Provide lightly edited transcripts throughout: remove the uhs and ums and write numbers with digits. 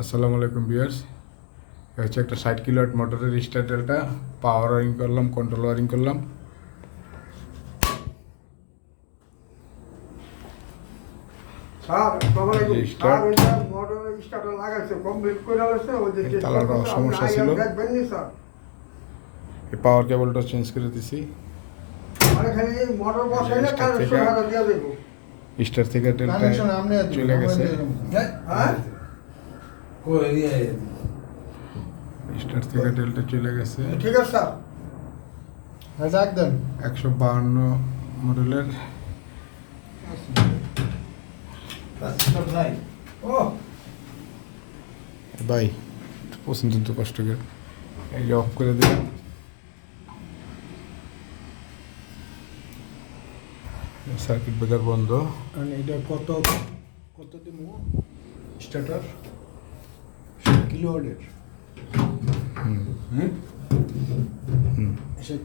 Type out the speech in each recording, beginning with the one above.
আসসালামু আলাইকুম ভিউয়ার্স। হচ্ছে একটা 60 কিলোওয়াট মোটরের স্টার্টারটা পাওয়ার ওয়ারিং করলাম, কন্ট্রোল ওয়ারিং করলাম। তালাটা সমস্যা ছিল, এই পাওয়ার কেবলটা চেঞ্জ করে দিছি। স্টার থেকে ডেল্টা চলে গেছে, স্টার থেকে ডেল্টা চলে গেছে। ঠিক আছে স্যার, একদম 152 মডেলের ভাই পছন্দ তো কষ্ট করে এই যে অফ করে দিলাম। সার্কিট ব্রেকার বন্ধ। এটা কত দিন স্টার্টার কিলোওয়াটের?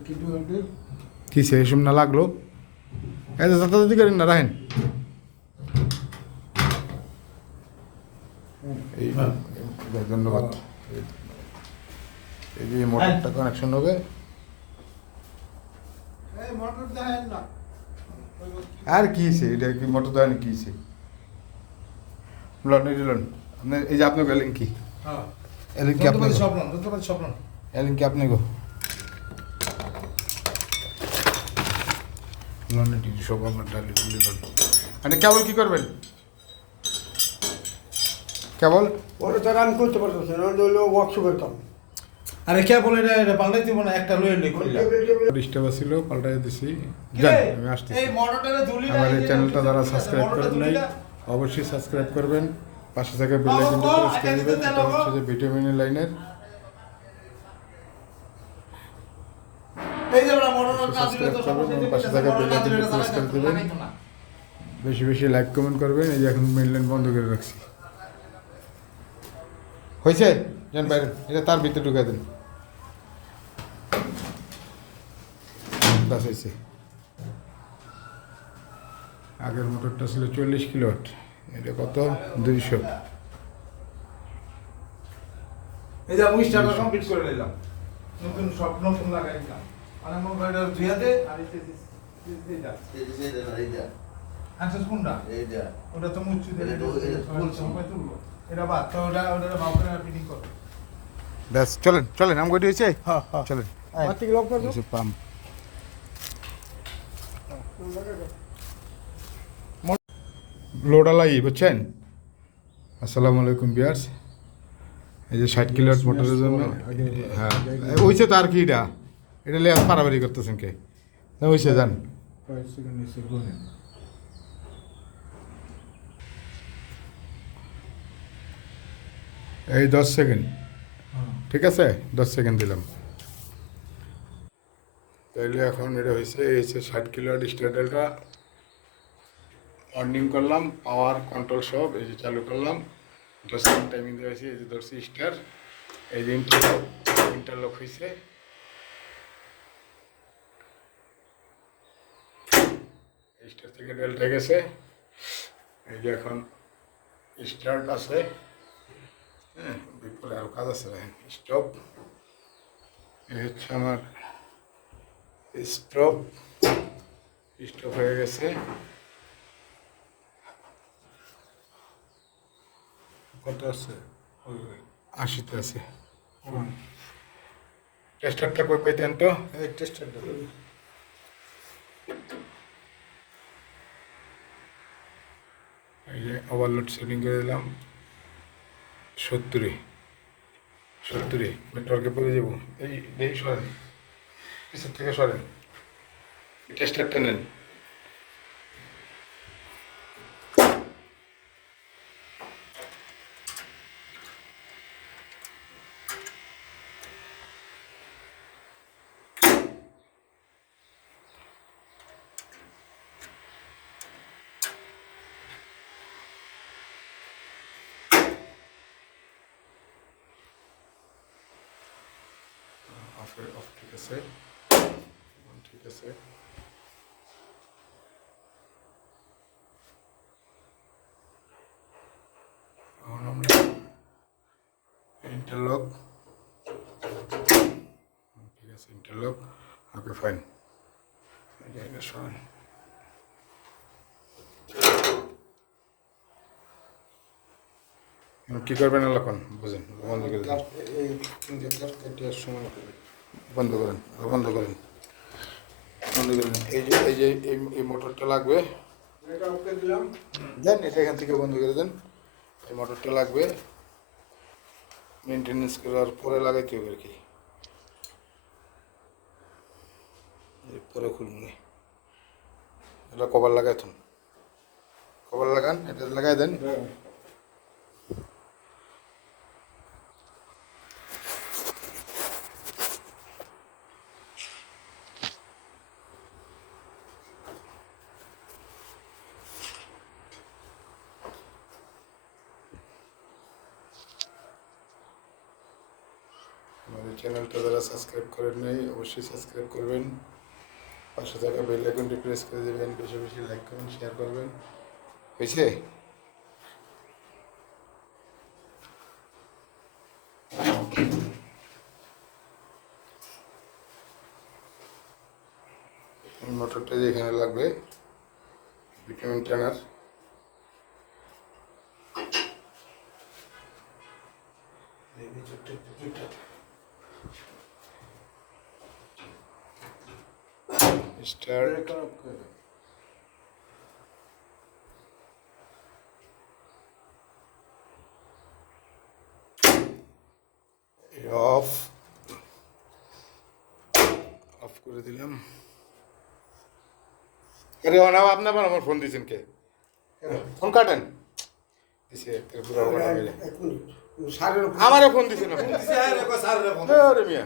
কিলোওয়াটের কি সে এসব না লাগলো, এই যে যাতায়াতি করেন না রাখেন। এই ধন্যবাদ। এই যে মোটরটা কানেকশন হবে। আর কি এটা কি মোটর দেওয়া কি আপনার এই যে আপনার এলেন কি এলেন কি আপনার এলেন কি আপনি গো সব আমার ডালি মানে কেবল কি করবেন? কেবল ওটা তো রান করতে পারতেছে না, ওয়ার্কশপের কাম। আরে কে বলে এটা পাল্টাই দিব না, একটা লয়ে নে কইলা ডিস্টার্ব ছিল, পাল্টাই দিছি। যান আমি আসতেছি। এই মোটরটারে ধুলি আমার এই চ্যানেলটা যারা সাবস্ক্রাইব করেন নাই অবশ্যই সাবস্ক্রাইব করবেন, পাশে থেকে বেল আইকনটা প্রেস করে দিবেন। এটা হচ্ছে যে ভিটামিনের লাইনের। এই যে আমরা মোটরের কাজ দিলে তো সাবস্ক্রাইব করবেন এবং পাশে থেকে বেল আইকনটা প্রেস করে দিবেন। বেশি বেশি লাইক কমেন্ট করবেন। এই যে এখন মেইন লাইন বন্ধ করে রাখছি। হয়েছে যান বাইরে, এটা তার ভিতরে ঢুকাই দেন। বাস হয়েছে। আগের মোটরটা ছিল 40 কিলোওয়াট, এটা কত 200। এই যে আমি স্টার্টার কমপ্লিট করে নিলাম, নতুন সব নতুন লাগাই দিলাম। মানে মোবাইলটা ধুইয়া দে আর এইটা আচ্ছা কোনটা এইটা ওটা তো মুচ্ছু দে, এটা সময় তুলবো, এটা বাদ তো ওটা ভাব করে ফিটিং কর। ব্যাস চলেন চলেন, আম গটি হয়েছে। হ্যাঁ হ্যাঁ চলেন বাতিক লক করে দাও। পাম্প লোডালাই বুঝছেন। আসসালামু আলাইকুম ভিউয়ার্স। এই যে 60 কিলোওয়াট মোটরের জন্য, হ্যাঁ ওইছে তো আর কি এটা লিয়ে পারাবারি করতেছেন কে না ওইছে যান। এই 10 সেকেন্ড, ঠিক আছে 10 সেকেন্ড দিলাম। তাইলে এখন এটা হয়েছে, এই হচ্ছে 60 কিলোওয়াট স্টার্টারটা অর্নিং করলাম, পাওয়ার কন্ট্রোল সব এই যে চালু করলাম। 10 সেকেন্ড টাইমিং দেওয়া হয়েছে। এই যে ধরছি স্টার, এই যে ইন্টারলক হয়েছে। স্টার থেকে ডেল্টা গেছে। এই যে এখন স্টার্ট আছে, হ্যাঁ বিপরে আরও কাজ আছে। স্টপ, এই হচ্ছে আমার স্টপ, স্টপ হয়ে গেছে। কত আছে? 80-তে আছে। টেস্টারটা কই পাইতেন তো? এই টেস্টারটা এই যে ওভারলোড সেটিং করে দিলাম 70-এ। নেটওয়ার্কে পড়ে যাবো। এই সরেন, পিছন থেকে সরেন, টেস্টারটা নেন। অফ ঠিক আছে, ঠিক আছে। এখন আমরা ইন্টারলক, ঠিক আছে ইন্টারলক, ওকে ফাইন। এটা সরান। কি করবেন এখন বুঝেন, বন্ধ করে দেন। এই ইঞ্জেক্টর কেটে সময় করে বন্ধ করেন, বন্ধ করেন, বন্ধ করেন। এই মোটরটা লাগবে, এটা ওকে দিলাম। দেন এটা এখান থেকে বন্ধ করে দেন। এই মোটরটা লাগবে, মেনটেনেন্স করার পরে লাগাইতে হবে আর কি। পরে খুলুন, এটা কভার লাগাইতুন, কভার লাগান, এটা লাগাই দেন। আমাদের চ্যানেলটা যারা সাবস্ক্রাইব করেন নাই অবশ্যই সাবস্ক্রাইব করবেন, পাশে থাকা বেল আইকনটি প্রেস করে দেবেন, বেশি বেশি লাইক করবেন, শেয়ার করবেন। হয়েছে? মোটরটা যেখানে লাগবে ভিটামিন টানার, স্টার্ট, অফ, অফ করে দিলাম। আরে অনাব আপনার আমার ফোন দিয়েছেন কে? ফোন কাটেন দিছে পুরো এক মিনিট। স্যারের আমারে ফোন দিছেন না, স্যার রে, স্যার রে বন্ধ। আরে মিয়া